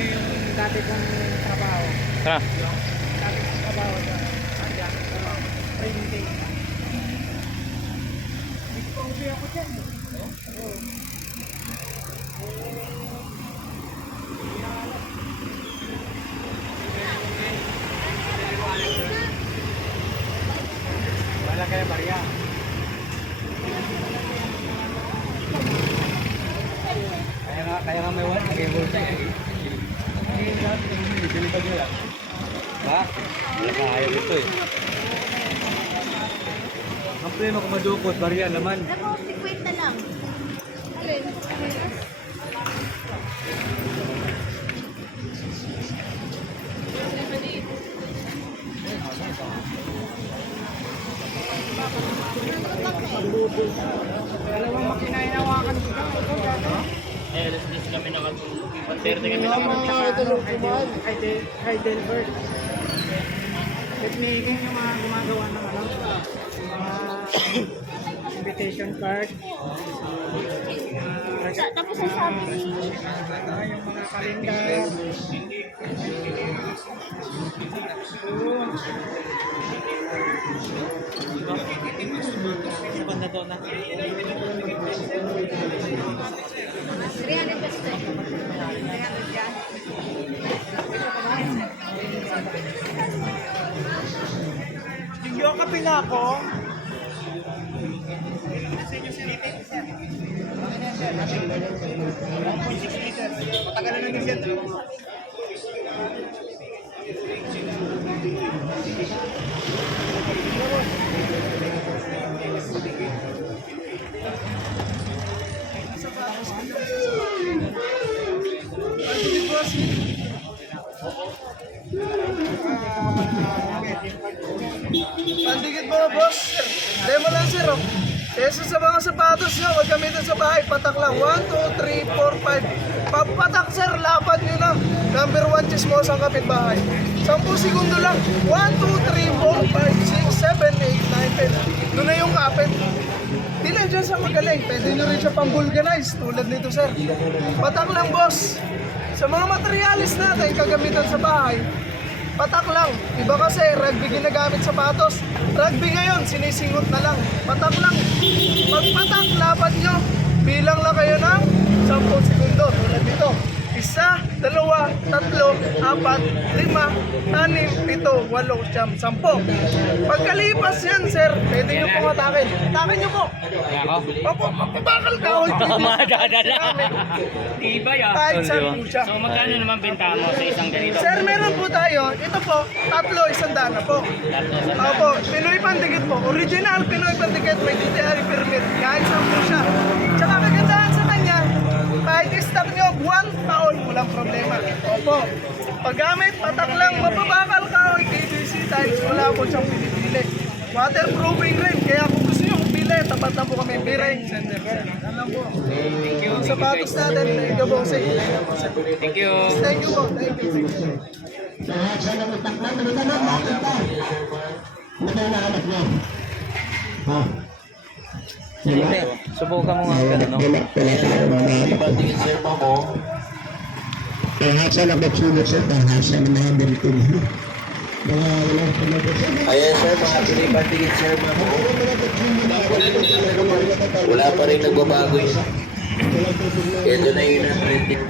yung dati kong trabaho. Ha? Dati kong trabaho sa printing. Hindi ko uwi ako dyan. Oo. Wala kaya barya. Kaya nga may one, kaya bulsa eh. Dilipad nyo lang. Ba? Wala ka ayaw ito eh. Ang preno kung madukot, barya naman. Ako, wait na lang. Alin? Dalawang makinainawakan ko. Eh, alas 10 kami nakapag-30 kami Kay Delbert. Technique yung mga gumagawa ng ano, mga invitation card. Tapos ang sabi ni... Yung mga kalendar. Sa banda to na. 300 pesos. 300 yan. Tingyo ka pinako. Matagalan na din yan. Pandikit mga boss, demo lang sir. Keso sa mga sapatos nyo, huwag gamitin sa bahay, patak lang. 1, 2, 3, 4, 5. Papatak sir, lapad nyo na. Number 1 chismosa ang kapitbahay. 10 segundo lang. 1, 2, 3, 4, 5, 6, 7, 8, 9, 10. Doon na yung kapit. Di lang dyan sa magaling. Pwede nyo rin siya pang-vulcanize tulad nito sir. Patak lang boss. Sa mga materialis natin, kagamitan sa bahay, patak lang. Iba kasi rugby ginagamit sapatos. Rugby ngayon, sinisingot na lang. Patak lang. Pag patak, lapad nyo. Bilang lang kayo ng 10 segundo. Tulad dito. 1, 2, 3, 4, 5, 6, 7, 8, 9, 10. Pagkalipas yan, sir, pwede nyo pong atakin. Atakin nyo po. Ako? Opo, mapapakal ka. Madadala. Tibay ah. Kahit saan po siya. So magkano naman benta mo sa isang ganito? Sir, meron po tayo. Ito po, 3, 100 na po. Opo, Pinoy Pandikit po. Original Pinoy Pandikit, may DTI permit. Kahit saan po siya. Tsaka kagandahan sa kanya, kahit i-stock nyo, 1 taon, walang problema. Opo. Paggamit, patak lang, mapabakal ka o KBC tiles, wala po siyang pinipili. Waterproofing rin, kaya kung gusto nyo pili, tapat na po kami biring. Sender, sir. Ano po? Thank you. Yung sapatos natin, thank you po. Thank you. Thank you po. Thank you. Lahat siya ng utaklan, naman bakit ba? Ano ba yung nahanap niyo? Ha? Sige, subukan mo nga ganun, no? Ipatingin sir mo. Lahat siya nagpapsulot sir, lahat siya ng mga beritin. Mga walang palagot. Ayan sir, mga pinipatigit sir mo. Wala pa rin nagbabago yun. Ito na yun ang trending.